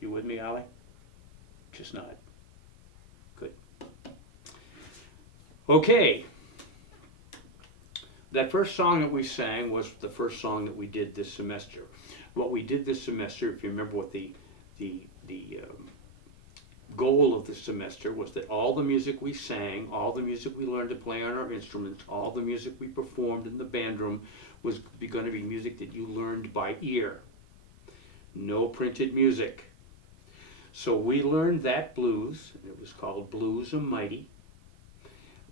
You with me, Allie? Just nod. Good. Okay. That first song that we sang was the first song that we did this semester. What we did this semester, if you remember what the goal of the semester was, that all the music we sang, all the music we learned to play on our instruments, all the music we performed in the band room was going to be music that you learned by ear. No printed music. So we learned that blues, and it was called Blues Mighty.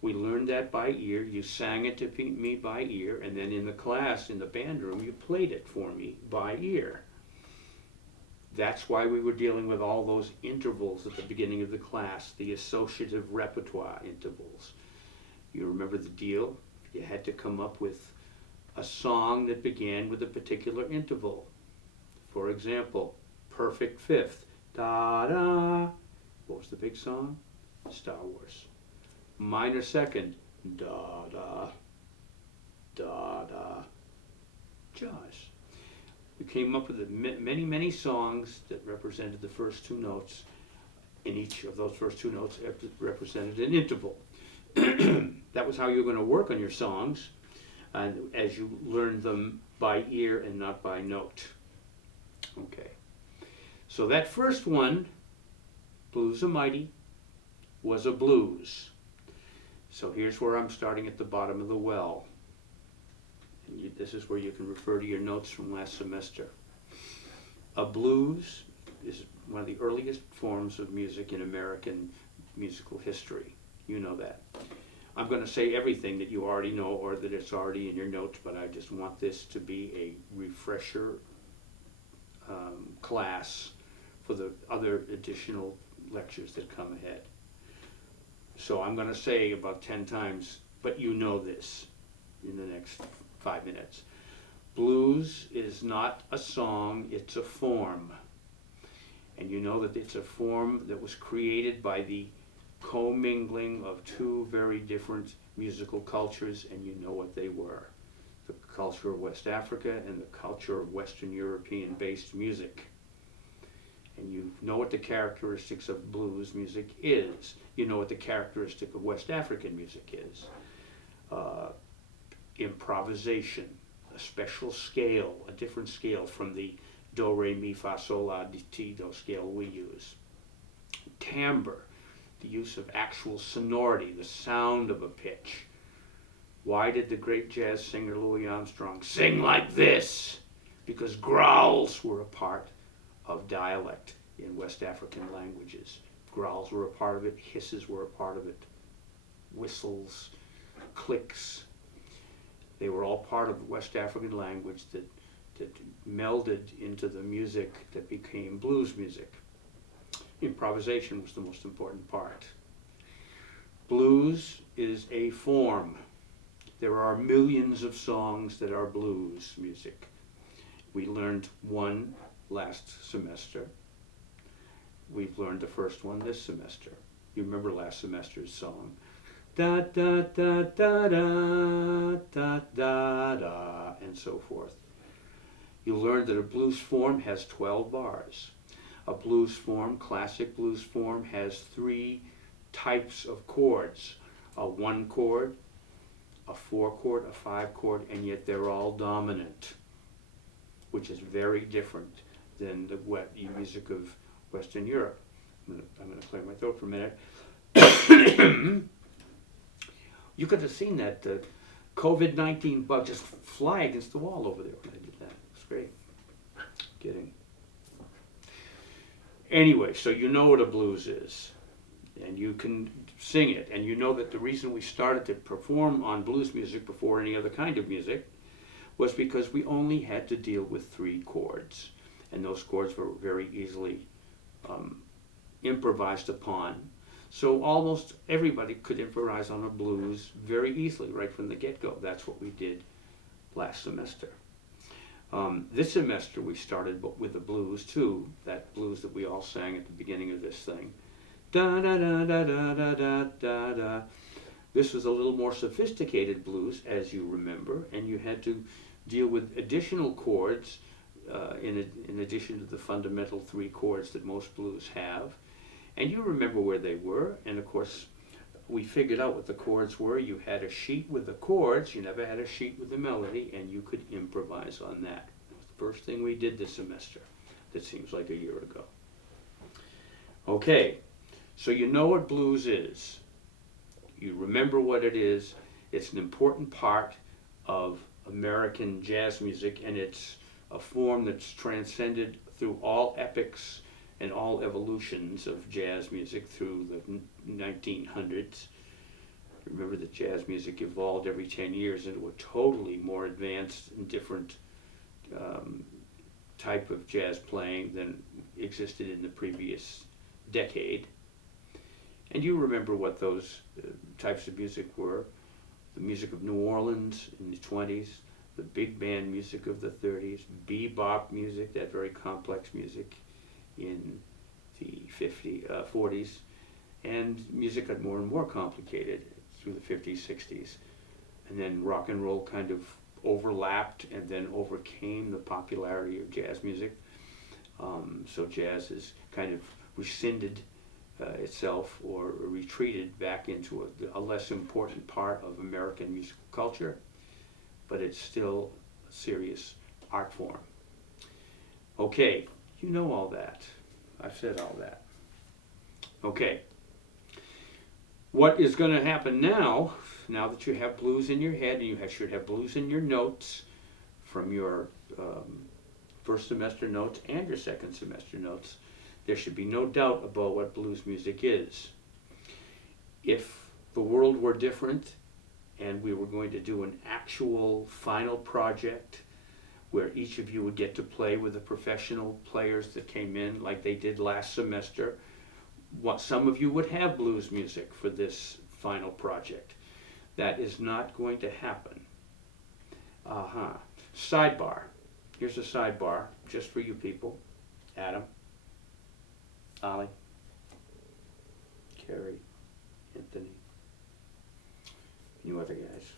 We learned that by ear. You sang it to me by ear, and then in the class, in the band room, you played it for me by ear. That's why we were dealing with all those intervals at the beginning of the class, the associative repertoire intervals. You remember the deal? You had to come up with a song that began with a particular interval. For example, Perfect Fifth. Da-da. What was the big song? Star Wars. Minor second. Da-da. Da-da. Jaws. We came up with many, many songs that represented the first two notes, and each of those first two notes represented an interval. That was how you were going to work on your songs, as you learned them by ear and not by note. Okay. So that first one, Blues Mighty, was a blues. So here's where I'm starting at the bottom of the well. And this is where you can refer to your notes from last semester. A blues is one of the earliest forms of music in American musical history. You know that. I'm going to say everything that you already know or that it's already in your notes, but I just want this to be a refresher class for the other additional lectures that come ahead. So I'm going to say about 10 times, but you know this in the next 5 minutes. Blues is not a song, it's a form. And you know that it's a form that was created by the commingling of two very different musical cultures, and you know what they were. The culture of West Africa and the culture of Western European-based music. And you know what the characteristics of blues music is. You know what the characteristic of West African music is. Improvisation, a special scale, a different scale from the do, re, mi, fa, sol, la, ti, do scale we use. Timbre, the use of actual sonority, the sound of a pitch. Why did the great jazz singer Louis Armstrong sing like this? Because growls were a part of dialect in West African languages. Growls were a part of it, hisses were a part of it, whistles, clicks. They were all part of the West African language that melded into the music that became blues music. Improvisation was the most important part. Blues is a form. There are millions of songs that are blues music. We learned one last semester. We've learned the first one this semester. You remember last semester's song? Da da da da da da da da, and so forth. You learned that a blues form has 12 bars. A blues form, classic blues form, has 3 types of chords. A 1 chord, a 4 chord, a 5 chord, and yet they're all dominant, which is very different than the music of Western Europe. I'm going to clear my throat for a minute. You could have seen that COVID-19 bug just fly against the wall over there when I did that. It was great. Kidding. Anyway, so you know what a blues is, and you can sing it, and you know that the reason we started to perform on blues music before any other kind of music was because we only had to deal with 3 chords, and those chords were very easily improvised upon. So almost everybody could improvise on a blues very easily right from the get-go. That's what we did last semester. This semester we started with the blues too, that blues that we all sang at the beginning of this thing. Da da da da da da da da da. This was a little more sophisticated blues, as you remember, and you had to deal with additional chords in addition to the fundamental 3 chords that most blues have. And you remember where they were, and of course we figured out what the chords were. You had a sheet with the chords, you never had a sheet with the melody, and you could improvise on that. It was the first thing we did this semester. That seems like a year ago. Okay, so you know what blues is. You remember what it is. It's an important part of American jazz music, and it's a form that's transcended through all epochs and all evolutions of jazz music through the 1900s. Remember that jazz music evolved every 10 years into a totally more advanced and different type of jazz playing than existed in the previous decade. And you remember what those types of music were. The music of New Orleans in the 20s, the big band music of the 30s, bebop music, that very complex music in the 40s, and music got more and more complicated through the 50s, 60s. And then rock and roll kind of overlapped and then overcame the popularity of jazz music. So jazz has kind of rescinded itself or retreated back into a less important part of American musical culture, but it's still a serious art form. Okay, you know all that. I've said all that. Okay. What is going to happen now that you have blues in your head, and you should have blues in your notes from your first semester notes and your second semester notes, there should be no doubt about what blues music is. If the world were different and we were going to do an actual final project where each of you would get to play with the professional players that came in like they did last semester, some of you would have blues music for this final project. That is not going to happen. Sidebar. Here's a sidebar just for you people. Adam, Ollie, Carrie, Anthony, you other guys.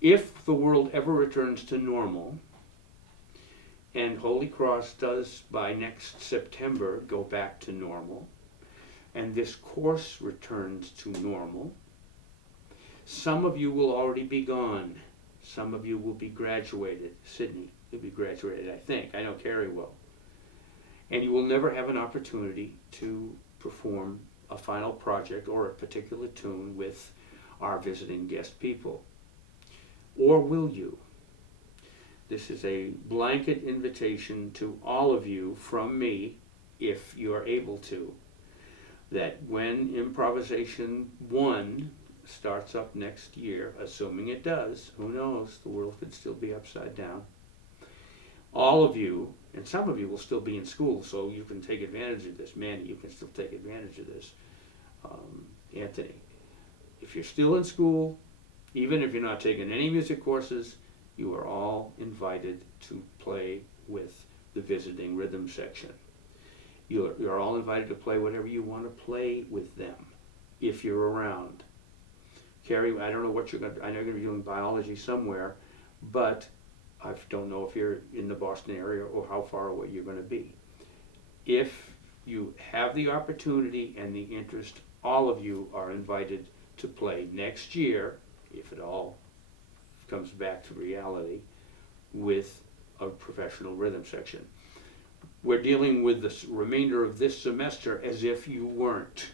If the world ever returns to normal, and Holy Cross does by next September go back to normal, and this course returns to normal, some of you will already be gone. Some of you will be graduated. Sydney will be graduated, I think. I know Carrie will. And you will never have an opportunity to perform a final project or a particular tune with our visiting guest people. Or will you? This is a blanket invitation to all of you from me, if you are able to, that when Improvisation 1 starts up next year, assuming it does, who knows, the world could still be upside down. All of you, and some of you will still be in school, so you can take advantage of this. Manny, you can still take advantage of this. Anthony, if you're still in school, even if you're not taking any music courses, you are all invited to play with the visiting rhythm section. You're all invited to play whatever you want to play with them, if you're around. Carrie, I don't know what you're going to, I know you're going to be doing biology somewhere, but I don't know if you're in the Boston area or how far away you're going to be. If you have the opportunity and the interest, all of you are invited to play next year, if it all comes back to reality, with a professional rhythm section. We're dealing with the remainder of this semester as if you weren't.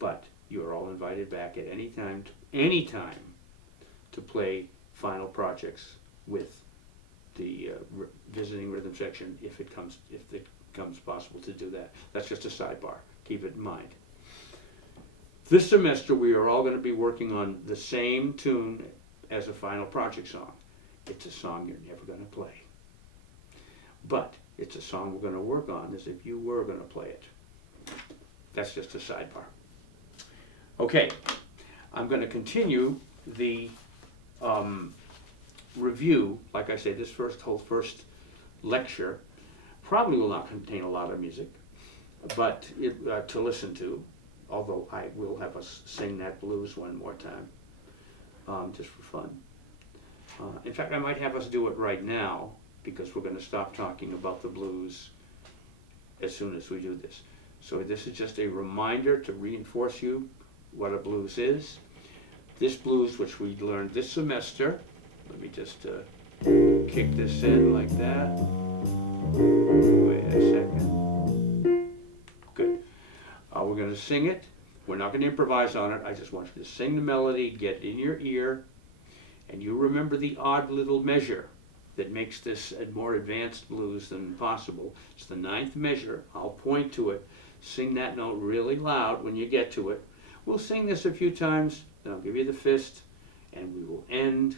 But you are all invited back at any time to play final projects with the visiting rhythm section if it comes possible to do that. That's just a sidebar. Keep it in mind. This semester we are all going to be working on the same tune as a final project song. It's a song you're never going to play. But it's a song we're going to work on as if you were going to play it. That's just a sidebar. Okay, I'm going to continue the review. Like I said, this whole first lecture probably will not contain a lot of music, but to listen to, although I will have us sing that blues one more time, just for fun. In fact, I might have us do it right now, because we're going to stop talking about the blues as soon as we do this. So this is just a reminder to reinforce you what a blues is. This blues, which we learned this semester, let me just kick this in like that. Wait a second. Good. We're going to sing it. We're not going to improvise on it. I just want you to sing the melody, get in your ear, and you remember the odd little measure that makes this a more advanced blues than possible. It's the 9th measure. I'll point to it. Sing that note really loud when you get to it. We'll sing this a few times, then I'll give you the fist, and we will end,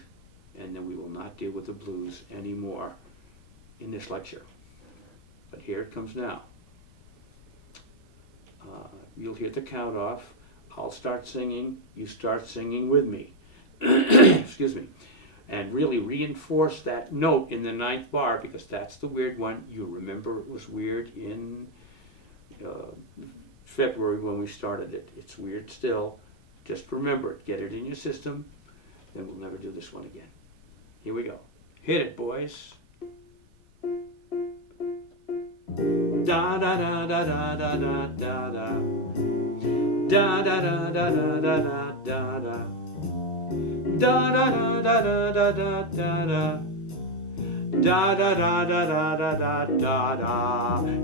and then we will not deal with the blues anymore in this lecture. But here it comes now. You'll hear the count off. I'll start singing. You start singing with me. Excuse me. And really reinforce that note in the 9th bar, because that's the weird one. You remember it was weird in February when we started it. It's weird still. Just remember it. Get it in your system. Then we'll never do this one again. Here we go. Hit it, boys. Da da da da da da da da da. Da da da da da da da da da. Da da da da da da da da. Da da da da da da da da da.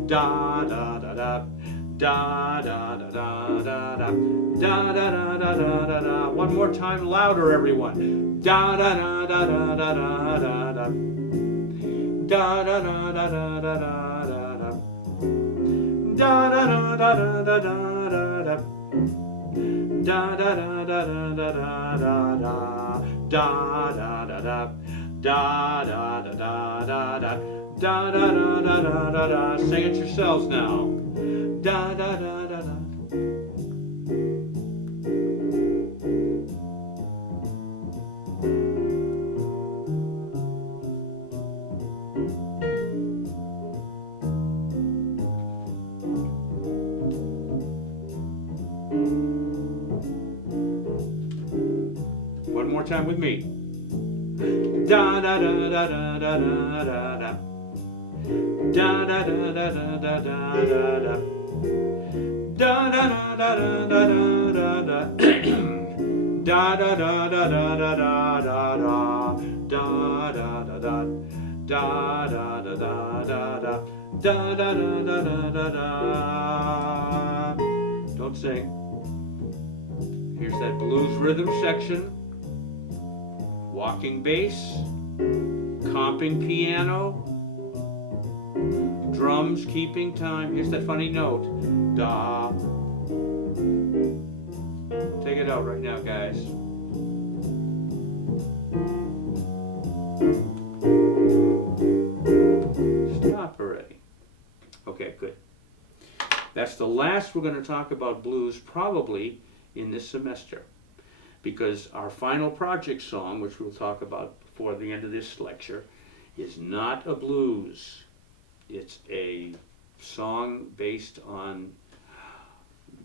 Da da da da. Da da da da da da. Da da da da da da da. One more time, louder, everyone. Da da da da da da da da da. Da da da da da da da da. Da da da da da da da da. Da da da da da da da da. Da da da da. Da da da da da da. Da da da da da da da. Sing it yourselves now. Da da da da da. One more time with me. Da da da da da da da da da. Da da da da da da da da da. Da da da da da da da da. Da da da da da da da da da. Da da da da. Da da da da da da. Da da da da da da da. Don't sing. Here's that blues rhythm section. Walking bass, comping piano, drums keeping time. Here's that funny note. Da. Take it out right now, guys. Stop already. Okay, good. That's the last we're going to talk about blues probably in this semester, because our final project song, which we'll talk about before the end of this lecture, is not a blues. It's a song based on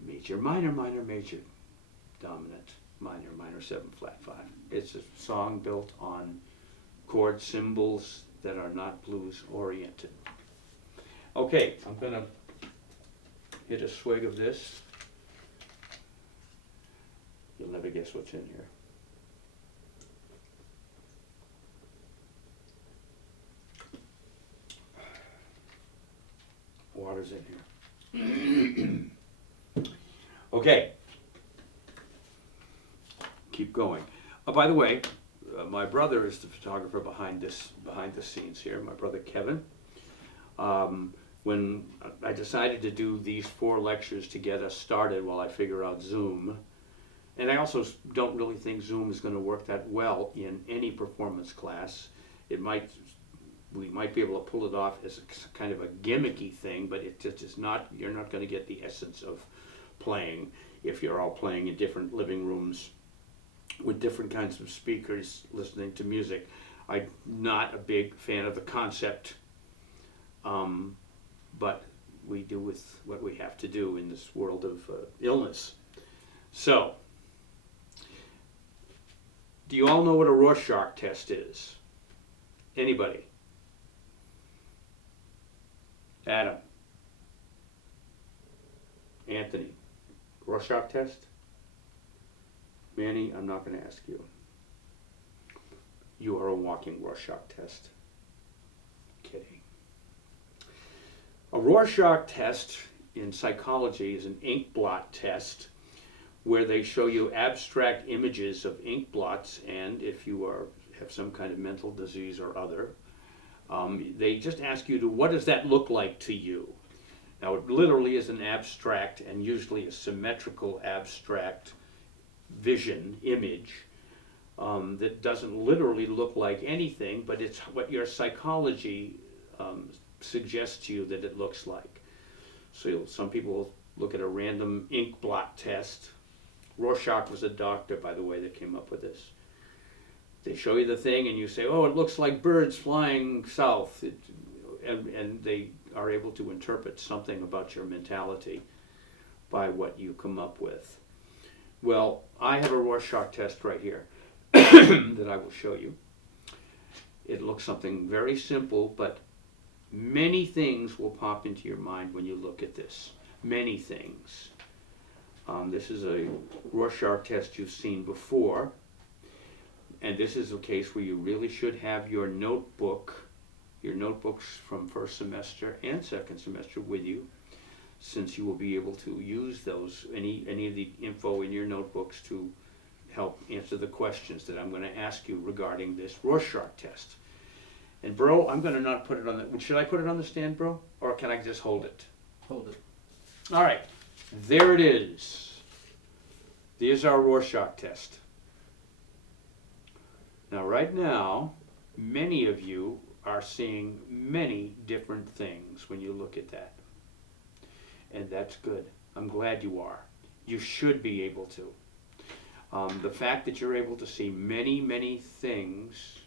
major, minor, minor, major, dominant, minor, minor, 7 flat 5. It's a song built on chord symbols that are not blues oriented. Okay, I'm going to hit a swig of this. You'll never guess what's in here. Water's in here. Okay. Keep going. By the way, my brother is the photographer behind the scenes here. My brother Kevin. When I decided to do these 4 lectures to get us started while I figure out Zoom, and I also don't really think Zoom is going to work that well in any performance class. We might be able to pull it off as a kind of a gimmicky thing, but it just is not. You're not going to get the essence of playing if you're all playing in different living rooms with different kinds of speakers listening to music. I'm not a big fan of the concept, but we do with what we have to do in this world of illness. So, Do you all know what a Rorschach test is? Anybody? Adam? Anthony? Rorschach test? Manny, I'm not going to ask you. You are a walking Rorschach test. Kidding. A Rorschach test in psychology is an ink blot test where they show you abstract images of ink blots, and if you have some kind of mental disease or other, they just ask you what does that look like to you? Now it literally is an abstract and usually a symmetrical abstract vision, image, that doesn't literally look like anything, but it's what your psychology suggests to you that it looks like. So some people look at a random ink blot test. Rorschach was a doctor, by the way, that came up with this. They show you the thing and you say, oh, it looks like birds flying south. And they are able to interpret something about your mentality by what you come up with. Well, I have a Rorschach test right here that I will show you. It looks something very simple, but many things will pop into your mind when you look at this. Many things. This is a Rorschach test you've seen before, and this is a case where you really should have your notebooks from first semester and second semester with you, since you will be able to use those, any of the info in your notebooks to help answer the questions that I'm going to ask you regarding this Rorschach test. And bro, I'm going to not put it on the, should I put it on the stand, bro? Or can I just hold it? Hold it. All right, there it is. There's our Rorschach test. Now, right now, many of you are seeing many different things when you look at that. And that's good. I'm glad you are. You should be able to. The fact that you're able to see many things,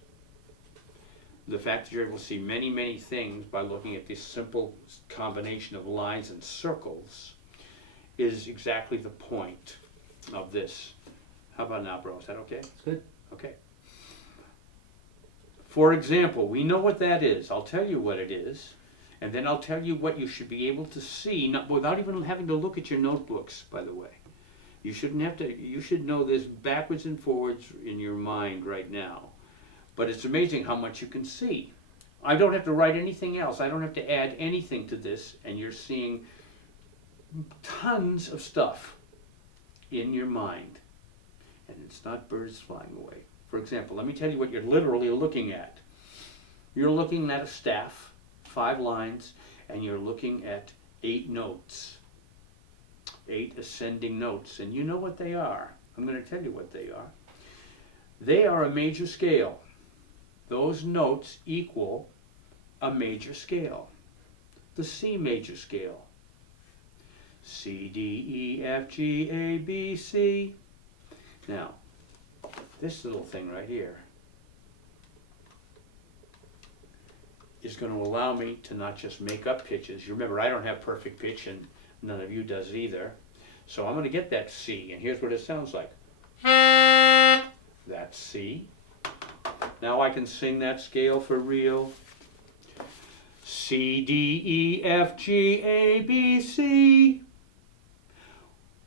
by looking at this simple combination of lines and circles is exactly the point of this. How about now, bro? Is that okay? It's good. Okay. For example, we know what that is. I'll tell you what it is, and then I'll tell you what you should be able to see, without even having to look at your notebooks, by the way. You shouldn't have to, you should know this backwards and forwards in your mind right now. But it's amazing how much you can see. I don't have to write anything else. I don't have to add anything to this, and you're seeing tons of stuff in your mind. And it's not birds flying away. For example, let me tell you what you're literally looking at. You're looking at a staff, 5 lines, and you're looking at 8 notes. 8 ascending notes, and you know what they are. I'm going to tell you what they are. They are a major scale. Those notes equal a major scale. The C major scale. C, D, E, F, G, A, B, C. Now, this little thing right here is going to allow me to not just make up pitches. You remember, I don't have perfect pitch, and none of you does either. So I'm going to get that C, and here's what it sounds like. That's C. Now I can sing that scale for real. C, D, E, F, G, A, B, C.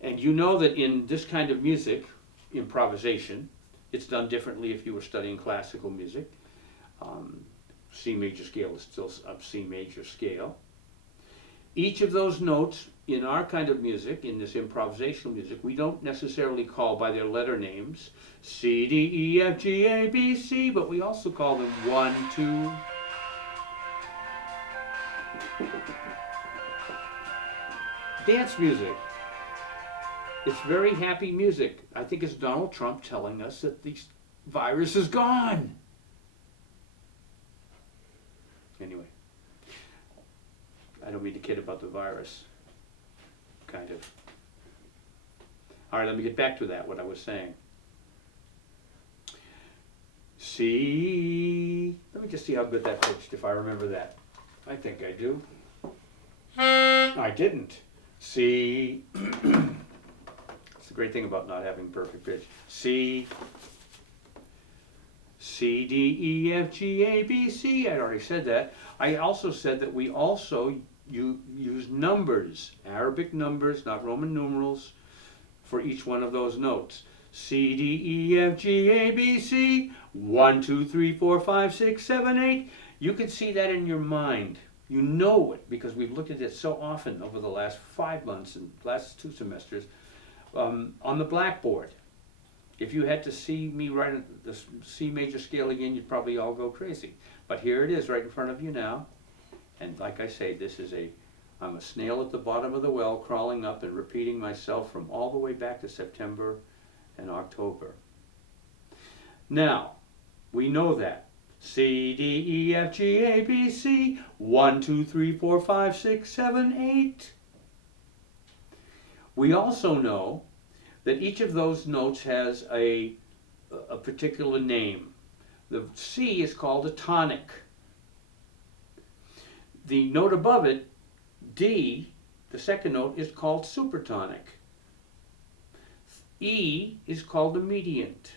And you know that in this kind of music, improvisation, it's done differently if you were studying classical music. C major scale is still a C major scale. Each of those notes in our kind of music, in this improvisational music, we don't necessarily call by their letter names, C, D, E, F, G, A, B, C, but we also call them 1, 2. Dance music. It's very happy music. I think it's Donald Trump telling us that the virus is gone. Anyway, I don't mean to kid about the virus. Kind of. All right, let me get back to that, what I was saying. C. Let me just see how good that pitched, if I remember that. I think I do. I didn't. C. It's the great thing about not having perfect pitch. C, C, D, E, F, G, A, B, C. I already said that. I also said that we also use numbers, Arabic numbers, not Roman numerals, for each one of those notes. C, D, E, F, G, A, B, C, 1, 2, 3, 4, 5, 6, 7, 8. You can see that in your mind. You know it because we've looked at it so often over the last 5 months and last 2 semesters on the blackboard. If you had to see me write the C major scale again, you'd probably all go crazy. But here it is right in front of you now. And like I say, I'm a snail at the bottom of the well, crawling up and repeating myself from all the way back to September and October. Now, we know that. C, D, E, F, G, A, B, C, 1, 2, 3, 4, 5, 6, 7, 8. We also know that each of those notes has a particular name. The C is called a tonic. The note above it, D, the second note, is called supertonic. E is called a mediant.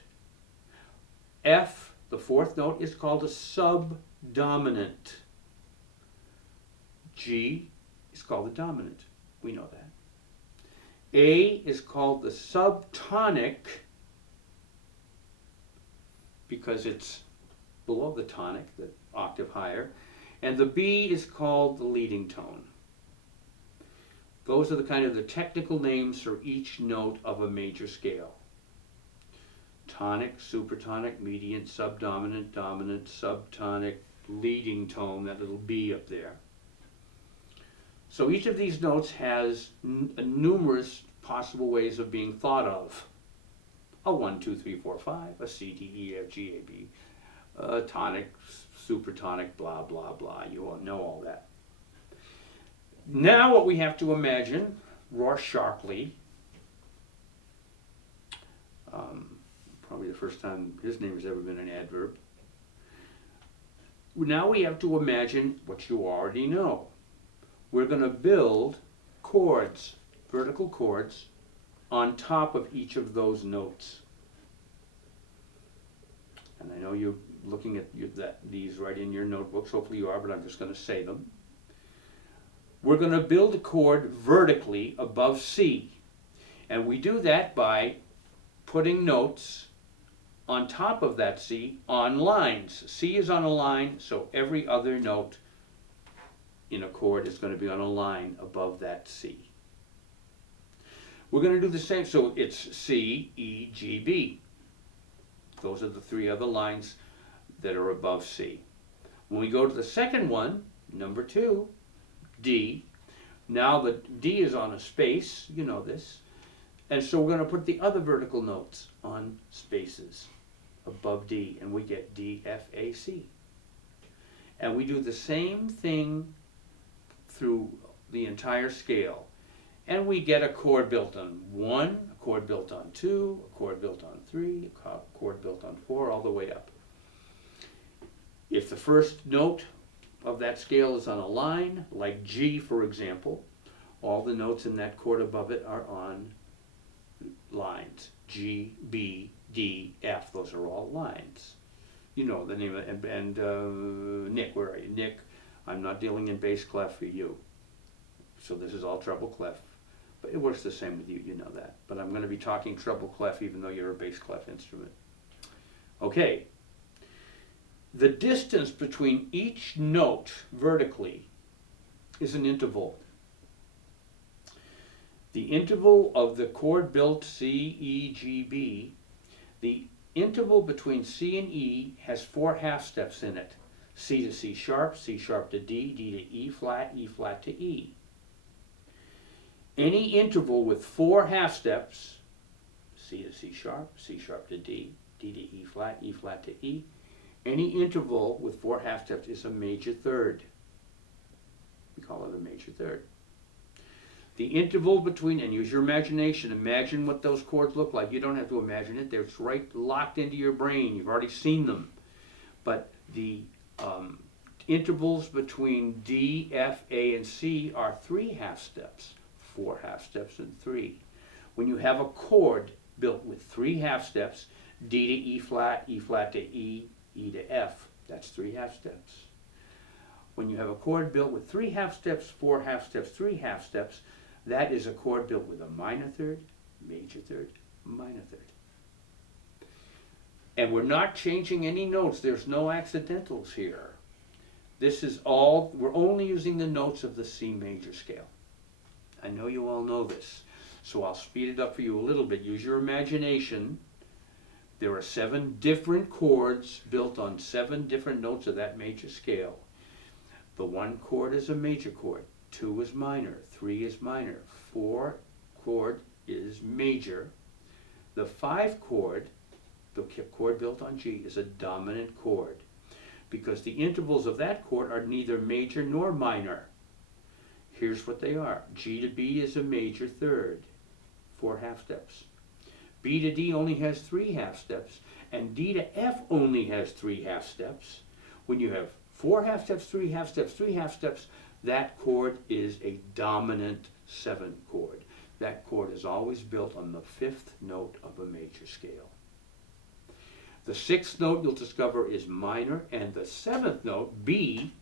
F, the fourth note, is called a subdominant. G is called the dominant. We know that. A is called the subtonic because it's below the tonic, the octave higher. And the B is called the leading tone. Those are the technical names for each note of a major scale. Tonic, supertonic, mediant, subdominant, dominant, subtonic, leading tone, that little B up there. So each of these notes has numerous possible ways of being thought of. A 1, 2, 3, 4, 5, a C, D, E, F, G, A, B, tonic, supertonic, blah, blah, blah. You all know all that. Now what we have to imagine, Rorschachly, probably the first time his name has ever been an adverb. Now we have to imagine what you already know. We're going to build chords, vertical chords, on top of each of those notes. And I know you're looking at these right in your notebooks. Hopefully you are, but I'm just going to say them. We're going to build a chord vertically above C. And we do that by putting notes on top of that C on lines. C is on a line, so every other note in a chord is going to be on a line above that C. We're going to do the same, so it's C, E, G, B. Those are the 3 other lines that are above C. When we go to the second one, number 2, D, now the D is on a space, you know this, and so we're going to put the other vertical notes on spaces above D, and we get D, F, A, C. And we do the same thing through the entire scale. And we get a chord built on 1, a chord built on 2, a chord built on 3, a chord built on 4, all the way up. If the first note of that scale is on a line, like G for example, all the notes in that chord above it are on lines. G, B, D, F, those are all lines. You know the name of it. And Nick, where are you? Nick, I'm not dealing in bass clef for you. So this is all treble clef. But it works the same with you, you know that. But I'm going to be talking treble clef even though you're a bass clef instrument. Okay. The distance between each note vertically is an interval. The interval of the chord built C, E, G, B, the interval between C and E has 4 half steps in it. C to C sharp to D, D to E flat to E. Any interval with 4 half steps, C to C sharp to D, D to E flat to E, any interval with 4 half steps is a major third. We call it a major third. The interval between, and use your imagination, imagine what those chords look like. You don't have to imagine it, they're right locked into your brain. You've already seen them. But the intervals between D, F, A, and C are 3 half steps, 4 half steps, and 3. When you have a chord built with 3 half steps, D to E flat to E, E to F. That's 3 half steps. When you have a chord built with 3 half steps, 4 half steps, 3 half steps, that is a chord built with a minor third, major third, minor third. And we're not changing any notes. There's no accidentals here. This is all, we're only using the notes of the C major scale. I know you all know this, so I'll speed it up for you a little bit. Use your imagination. There are 7 different chords built on 7 different notes of that major scale. The 1 chord is a major chord, 2 is minor, 3 is minor, 4 chord is major. The 5 chord, the chord built on G, is a dominant chord because the intervals of that chord are neither major nor minor. Here's what they are. G to B is a major third, 4 half steps. B to D only has 3 half steps, and D to F only has 3 half steps. When you have 4 half steps, 3 half steps, 3 half steps, that chord is a dominant 7 chord. That chord is always built on the 5th note of a major scale. The 6th note you'll discover is minor, and the 7th note, B,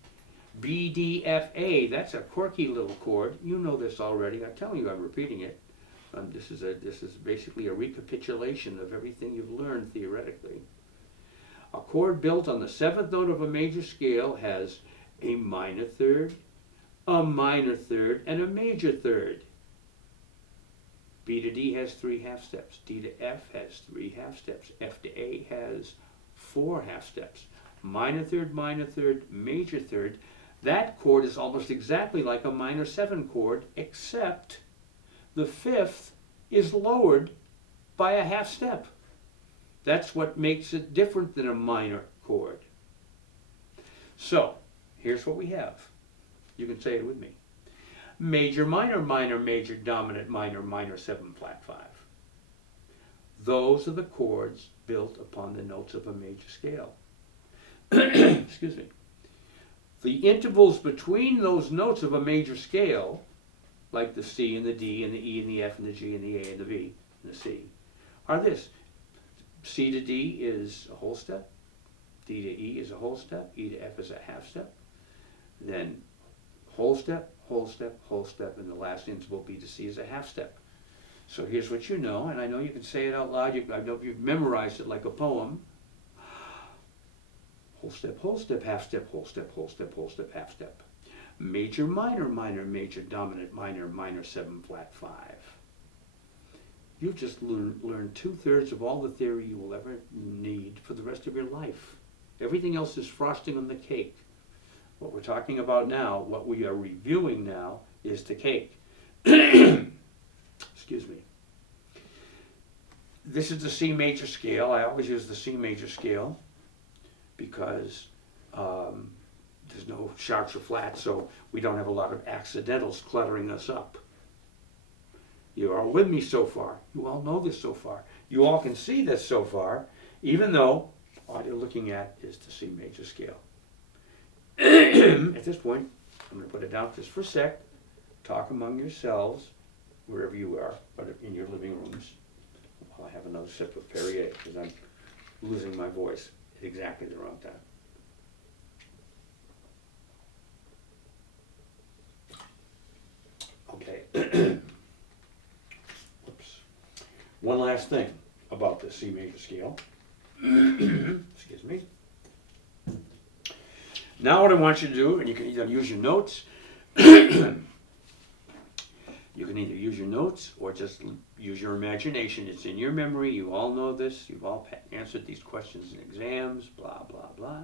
B, D, F, A, that's a quirky little chord. You know this already. I'm telling you, I'm repeating it. This is basically a recapitulation of everything you've learned theoretically. A chord built on the 7th note of a major scale has a minor third, and a major third. B to D has 3 half steps. D to F has 3 half steps. F to A has 4 half steps. Minor third, major third. That chord is almost exactly like a minor 7 chord, except the 5th is lowered by a half step. That's what makes it different than a minor chord. So, here's what we have. You can say it with me. Major, minor, major, dominant, minor, 7 flat 5. Those are the chords built upon the notes of a major scale. Excuse me. The intervals between those notes of a major scale, like the C and the D and the E and the F and the G and the A and the V and the C, are this. C to D is a whole step, D to E is a whole step, E to F is a half step, then whole step, and the last interval B to C is a half step. So here's what you know, and I know you can say it out loud. I know you've memorized it like a poem. Whole step, half step, whole step, half step. Major, minor, major, dominant, minor, 7 flat 5. You've just learned 2/3 of all the theory you will ever need for the rest of your life. Everything else is frosting on the cake. What we're talking about now, what we are reviewing now, is the cake. Excuse me. This is the C major scale. I always use the C major scale because there's no sharps or flats, so we don't have a lot of accidentals cluttering us up. You are with me so far. You all know this so far. You all can see this so far, even though all you're looking at is the C major scale. At this point, I'm going to put it down just for a sec. Talk among yourselves, wherever you are, but in your living rooms, while I have another sip of Perrier, because I'm losing my voice at exactly the wrong time. Okay. Whoops. One last thing about the C major scale. Excuse me. Now what I want you to do, and you can either use your notes, you can either use your notes or just use your imagination. It's in your memory. You all know this. You've all answered these questions in exams, blah, blah, blah.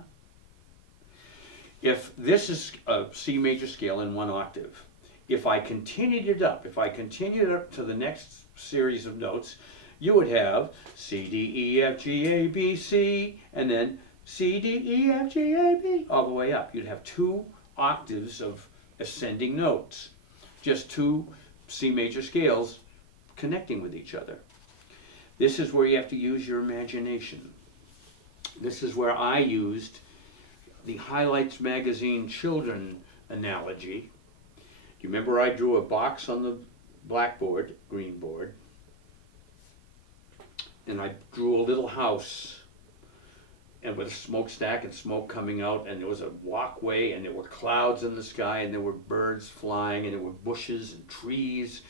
If this is a C major scale in 1 octave, if I continued it up, to the next series of notes, you would have C, D, E, F, G, A, B, C, and then C, D, E, F, G, A, B, all the way up. You'd have 2 octaves of ascending notes, just 2 C major scales connecting with each other. This is where you have to use your imagination. This is where I used the Highlights magazine children analogy. Do you remember I drew a box on the blackboard, green board, and I drew a little house, and with a smokestack and smoke coming out, and there was a walkway, and there were clouds in the sky, and there were birds flying, and there were bushes and trees.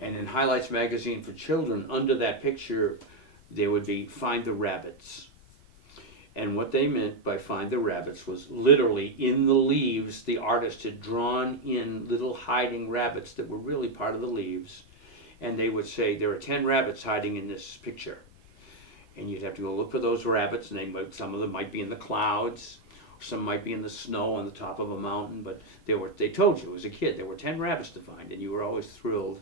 And in Highlights magazine for children, under that picture, there would be "Find the Rabbits." And what they meant by "Find the Rabbits" was literally in the leaves, the artist had drawn in little hiding rabbits that were really part of the leaves. And they would say, there are 10 rabbits hiding in this picture. And you'd have to go look for those rabbits, and some of them might be in the clouds, some might be in the snow on the top of a mountain, but they told you as a kid there were 10 rabbits to find, and you were always thrilled.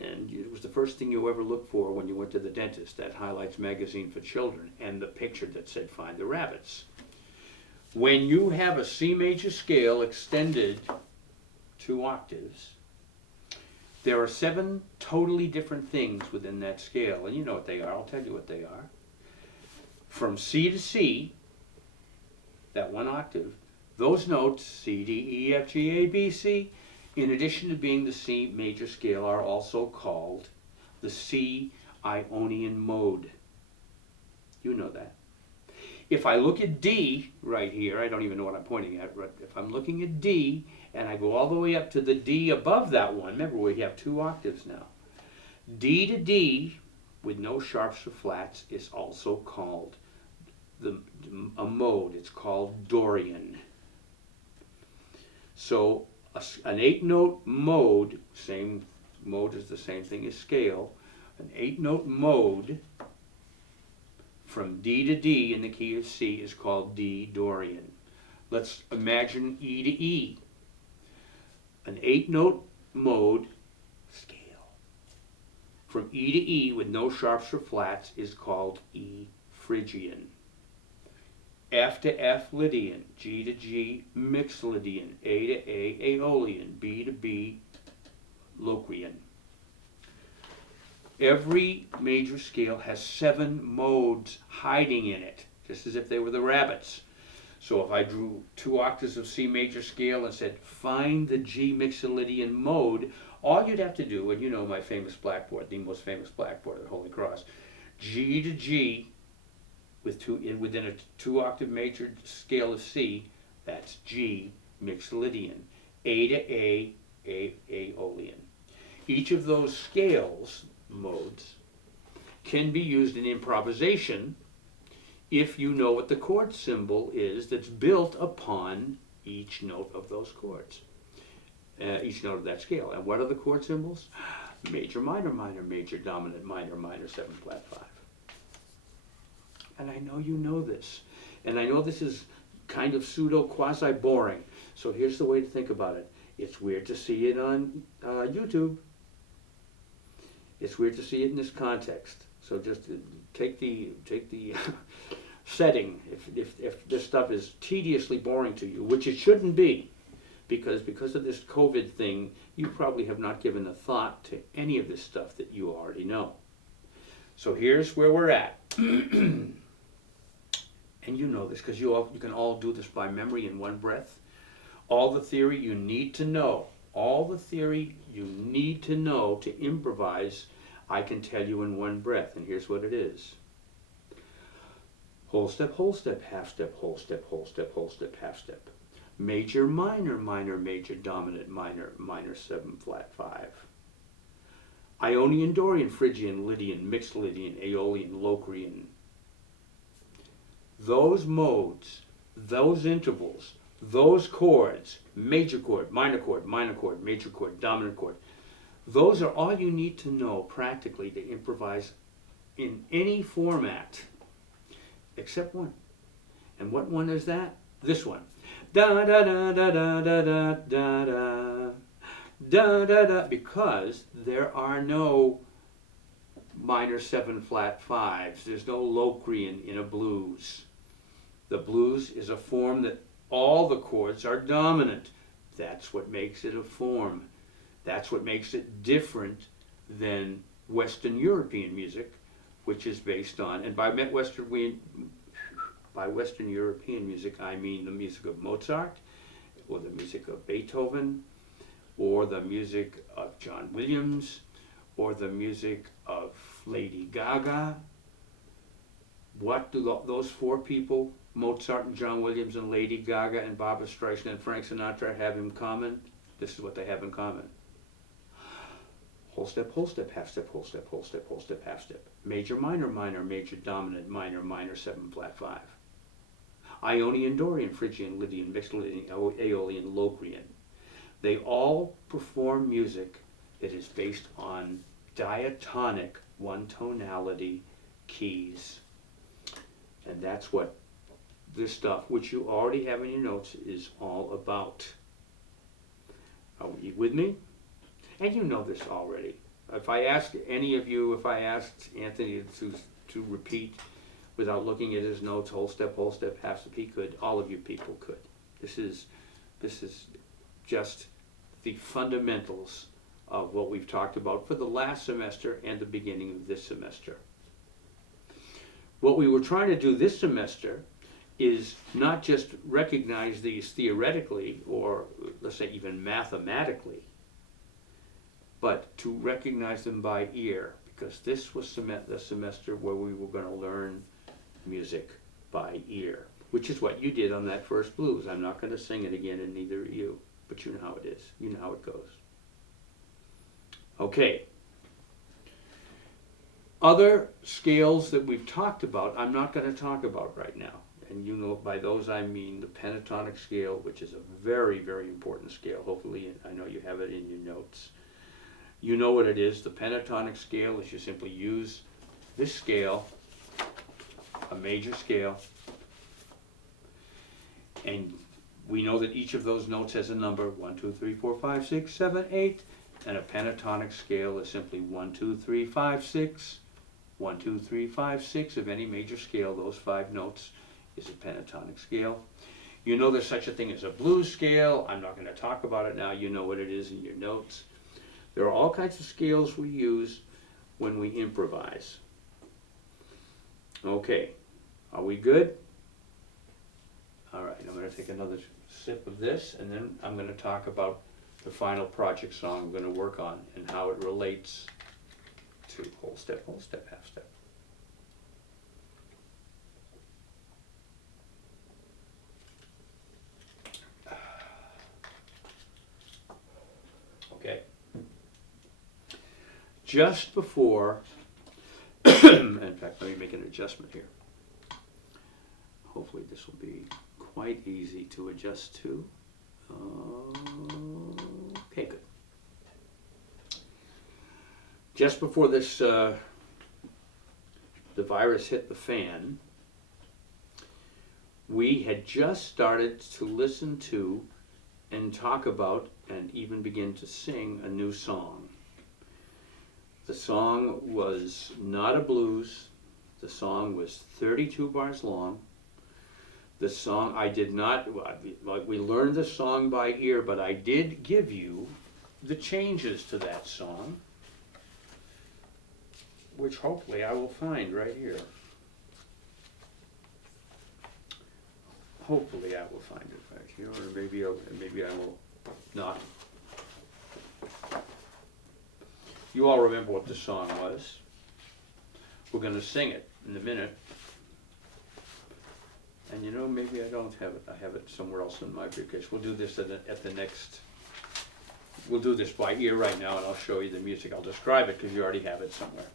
And it was the first thing you ever looked for when you went to the dentist, that Highlights magazine for children, and the picture that said "Find the Rabbits." When you have a C major scale extended 2 octaves, there are 7 totally different things within that scale, and you know what they are. I'll tell you what they are. From C to C, that 1 octave, those notes, C, D, E, F, G, A, B, C, in addition to being the C major scale, are also called the C Ionian mode. You know that. If I look at D right here, I don't even know what I'm pointing at, but if I'm looking at D and I go all the way up to the D above that one, remember we have 2 octaves now. D to D with no sharps or flats is also called a mode. It's called Dorian. So an 8-note mode, same mode is the same thing as scale, an 8-note mode from D to D in the key of C is called D Dorian. Let's imagine E to E. An 8-note mode, scale, from E to E with no sharps or flats is called E Phrygian. F to F, Lydian. G to G, Mixolydian. A to A, Aeolian. B to B, Locrian. Every major scale has 7 modes hiding in it, just as if they were the rabbits. So if I drew 2 octaves of C major scale and said, find the G Mixolydian mode, all you'd have to do, and you know my famous blackboard, the most famous blackboard at Holy Cross, G to G, within a 2-octave major scale of C, that's G Mixolydian. A to A, Aeolian. Each of those scales, modes, can be used in improvisation if you know what the chord symbol is that's built upon each note of those chords, each note of that scale. And what are the chord symbols? Major, minor, minor, major, dominant, minor, minor, 7 flat 5. And I know you know this. And I know this is kind of pseudo quasi boring. So here's the way to think about it. It's weird to see it on YouTube. It's weird to see it in this context. So just take the setting. If this stuff is tediously boring to you, which it shouldn't be, because of this COVID thing, you probably have not given a thought to any of this stuff that you already know. So here's where we're at. And you know this because you can all do this by memory in one breath. All the theory you need to know, all the theory you need to know to improvise, I can tell you in one breath. And here's what it is. Whole step, half step, whole step, whole step, whole step, half step. Major, minor, minor, major, dominant, minor, minor, 7 flat 5. Ionian, Dorian, Phrygian, Lydian, Mixolydian, Aeolian, Locrian. Those modes, those intervals, those chords, major chord, minor chord, major chord, dominant chord, those are all you need to know practically to improvise in any format, except one. And what one is that? This one. Da da da da da da da da da da da da, because there are no minor 7 flat 5s. There's no Locrian in a blues. The blues is a form that all the chords are dominant. That's what makes it a form. That's what makes it different than Western European music, which is based on, and by Western European music, I mean the music of Mozart, or the music of Beethoven, or the music of John Williams, or the music of Lady Gaga, what do those four people, Mozart and John Williams and Lady Gaga and Barbra Streisand and Frank Sinatra, have in common? This is what they have in common. Whole step, half step, whole step, whole step, whole step, half step. Major, minor, minor, major, dominant, minor, minor, 7 flat 5. Ionian, Dorian, Phrygian, Lydian, mixed Lydian, Aeolian, Locrian. They all perform music that is based on diatonic, one tonality keys. And that's what this stuff, which you already have in your notes, is all about. Are you with me? And you know this already. If I asked any of you, if I asked Anthony to repeat without looking at his notes, whole step, half step, he could. All of you people could. This is just the fundamentals of what we've talked about for the last semester and the beginning of this semester. What we were trying to do this semester is not just recognize these theoretically, or let's say even mathematically, but to recognize them by ear, because this was the semester where we were going to learn music by ear, which is what you did on that first blues. I'm not going to sing it again, and neither are you, but you know how it is. You know how it goes. Okay. Other scales that we've talked about, I'm not going to talk about right now. And you know, by those I mean the pentatonic scale, which is a very, very important scale. Hopefully, I know you have it in your notes. You know what it is. The pentatonic scale is you simply use this scale, a major scale, and we know that each of those notes has a number, 1, 2, 3, 4, 5, 6, 7, 8, and a pentatonic scale is simply 1, 2, 3, 5, 6, 1, 2, 3, 5, 6 of any major scale. Those 5 notes is a pentatonic scale. You know there's such a thing as a blues scale. I'm not going to talk about it now. You know what it is in your notes. There are all kinds of scales we use when we improvise. Okay, are we good? All right, I'm going to take another sip of this, and then I'm going to talk about the final project song I'm going to work on and how it relates to whole step, half step. Okay. Just before, in fact, let me make an adjustment here. Hopefully this will be quite easy to adjust to. Okay, good. Just before this, the virus hit the fan, we had just started to listen to and talk about and even begin to sing a new song. The song was not a blues. The song was 32 bars long. The song, I did not, like we learned the song by ear, but I did give you the changes to that song, which hopefully I will find right here. Hopefully I will find it right here, or maybe I will not. You all remember what the song was. We're going to sing it in a minute. And you know, maybe I don't have it. I have it somewhere else in my briefcase. We'll do this at the next. We'll do this by ear right now, and I'll show you the music. I'll describe it because you already have it somewhere.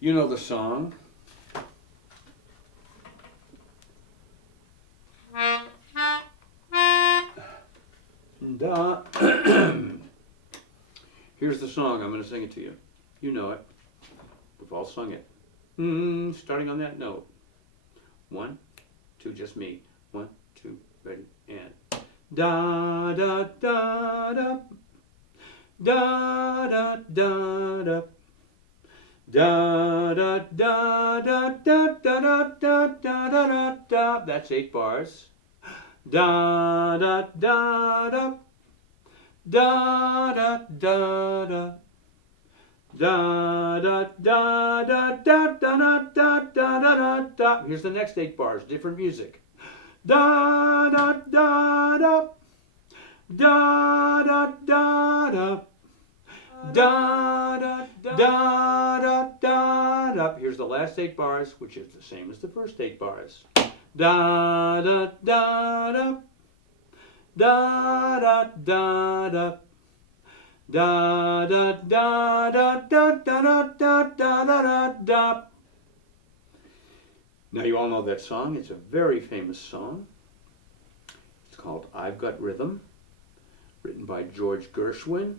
You know the song. Here's the song. I'm going to sing it to you. You know it. We've all sung it. Starting on that note. 1, 2, just me. 1, 2, ready, and da da da da da da da da. Da da da da da da da da da da da. That's 8 bars. Da da da da da da da da da da da da da da da da da. Here's the next 8 bars, different music. Da da da da da da da da, da da da da da da. Here's the last 8 bars, which is the same as the first 8 bars. Da da da da, da da da da, da da da da da da da da da da. Now you all know that song. It's a very famous song. It's called "I've Got Rhythm," written by George Gershwin,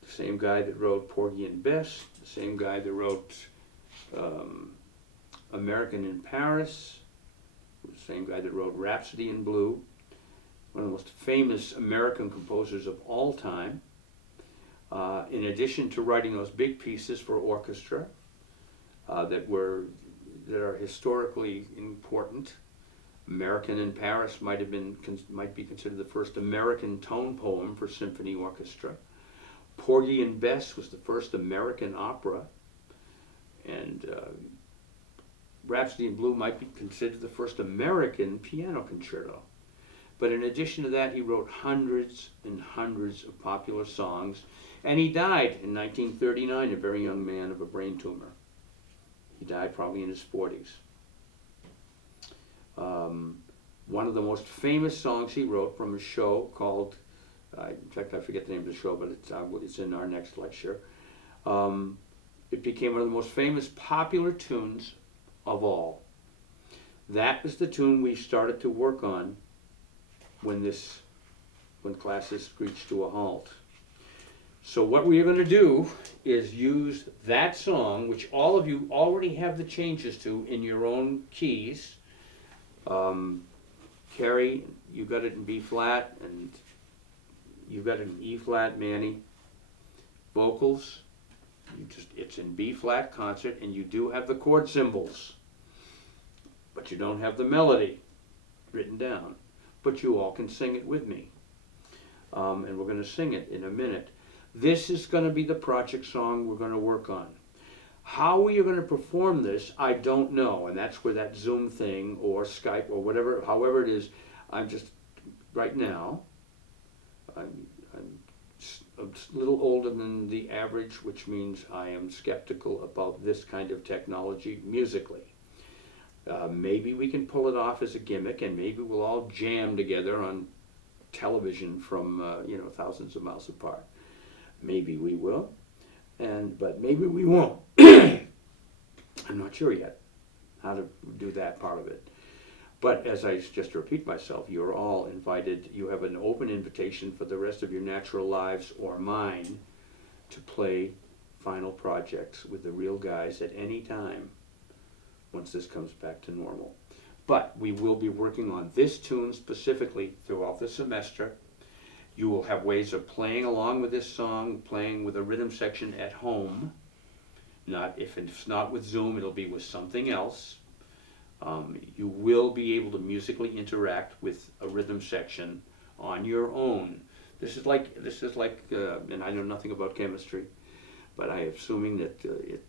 the same guy that wrote Porgy and Bess, the same guy that wrote American in Paris, the same guy that wrote Rhapsody in Blue, one of the most famous American composers of all time. In addition to writing those big pieces for orchestra that are historically important, American in Paris might be considered the first American tone poem for symphony orchestra. Porgy and Bess was the first American opera, and Rhapsody in Blue might be considered the first American piano concerto. But in addition to that, he wrote hundreds and hundreds of popular songs, and he died in 1939, a very young man of a brain tumor. He died probably in his 40s. One of the most famous songs he wrote from a show called, in fact I forget the name of the show, but it's in our next lecture. It became one of the most famous popular tunes of all. That was the tune we started to work on when classes screeched to a halt. So what we are going to do is use that song, which all of you already have the changes to in your own keys. Carrie, you got it in B flat, and you've got it in E flat, Manny. Vocals, it's in B flat concert, and you do have the chord symbols, but you don't have the melody written down. But you all can sing it with me, and we're going to sing it in a minute. This is going to be the project song we're going to work on. How we are going to perform this, I don't know, and that's where that Zoom thing or Skype or whatever, however it is, I'm just, right now, I'm a little older than the average, which means I am skeptical about this kind of technology musically. Maybe we can pull it off as a gimmick, and maybe we'll all jam together on television from thousands of miles apart. Maybe we will, but maybe we won't. I'm not sure yet how to do that part of it. But as I just repeat myself, you're all invited. You have an open invitation for the rest of your natural lives or mine to play final projects with the real guys at any time once this comes back to normal. But we will be working on this tune specifically throughout the semester. You will have ways of playing along with this song, playing with a rhythm section at home. If it's not with Zoom, it'll be with something else. You will be able to musically interact with a rhythm section on your own. This is like, and I know nothing about chemistry, but I'm assuming that if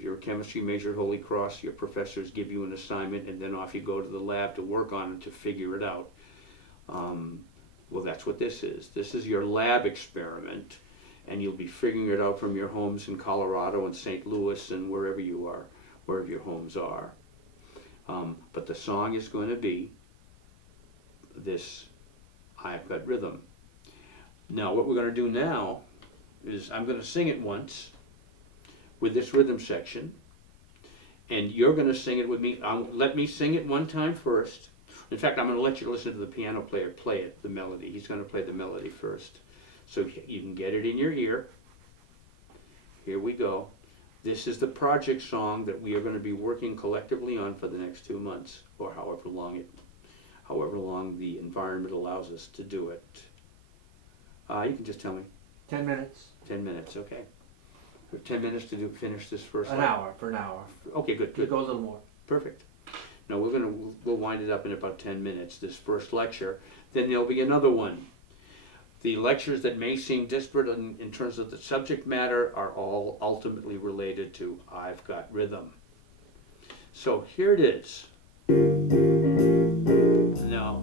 you're a chemistry major at Holy Cross, your professors give you an assignment, and then off you go to the lab to work on it to figure it out. Well, that's what this is. This is your lab experiment, and you'll be figuring it out from your homes in Colorado and St. Louis and wherever you are, wherever your homes are. But the song is going to be this I've Got Rhythm. Now, what we're going to do now is I'm going to sing it once with this rhythm section, and you're going to sing it with me. Let me sing it one time first. In fact, I'm going to let you listen to the piano player play it, the melody. He's going to play the melody first, so you can get it in your ear. Here we go. This is the project song that we are going to be working collectively on for the next 2 months, or however long the environment allows us to do it. You can just tell me. 10 minutes. 10 minutes, okay. 10 minutes to finish this first An hour, for an hour. Okay, good. It goes a little more. Perfect. Now we'll wind it up in about 10 minutes, this first lecture. Then there'll be another one. The lectures that may seem disparate in terms of the subject matter are all ultimately related to I've Got Rhythm. So here it is. No.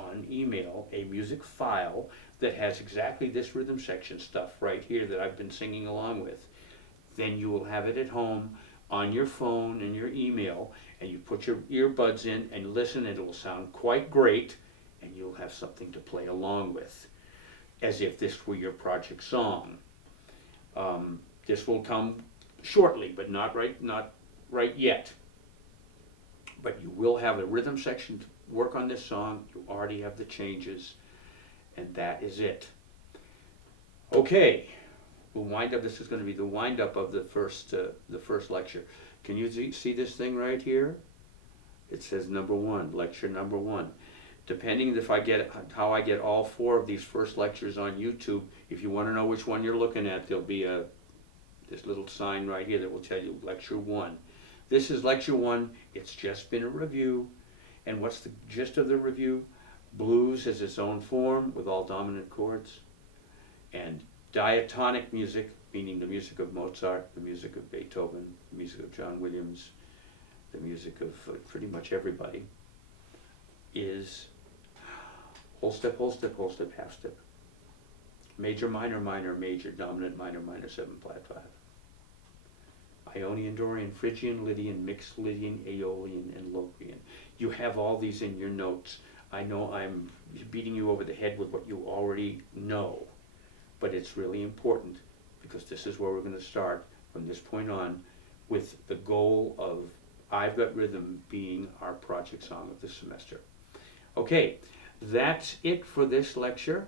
on email a music file that has exactly this rhythm section stuff right here that I've been singing along with. Then you will have it at home on your phone and your email, and you put your earbuds in and listen, and it will sound quite great, and you'll have something to play along with, as if this were your project song. This will come shortly, but not right yet. But you will have a rhythm section to work on this song. You already have the changes, and that is it. Okay, we'll wind up. This is going to be the wind up of the first lecture. Can you see this thing right here? It says number 1, lecture number 1. Depending if how I get all 4 of these first lectures on YouTube, if you want to know which one you're looking at, there'll be this little sign right here that will tell you lecture 1. This is lecture 1. It's just been a review. And what's the gist of the review? Blues is its own form with all dominant chords. And diatonic music, meaning the music of Mozart, the music of Beethoven, the music of John Williams, the music of pretty much everybody, is whole step, half step. Major, minor, minor, major, dominant, minor, minor, 7, flat 5. Ionian, Dorian, Phrygian, Lydian, mixed Lydian, Aeolian, and Locrian. You have all these in your notes. I know I'm beating you over the head with what you already know, but it's really important because this is where we're going to start from this point on with the goal of I've Got Rhythm being our project song of the semester. Okay, that's it for this lecture.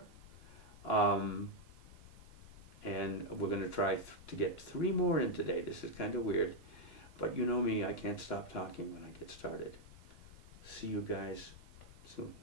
And we're going to try to get 3 more in today. This is kind of weird, but you know me, I can't stop talking when I get started. See you guys soon.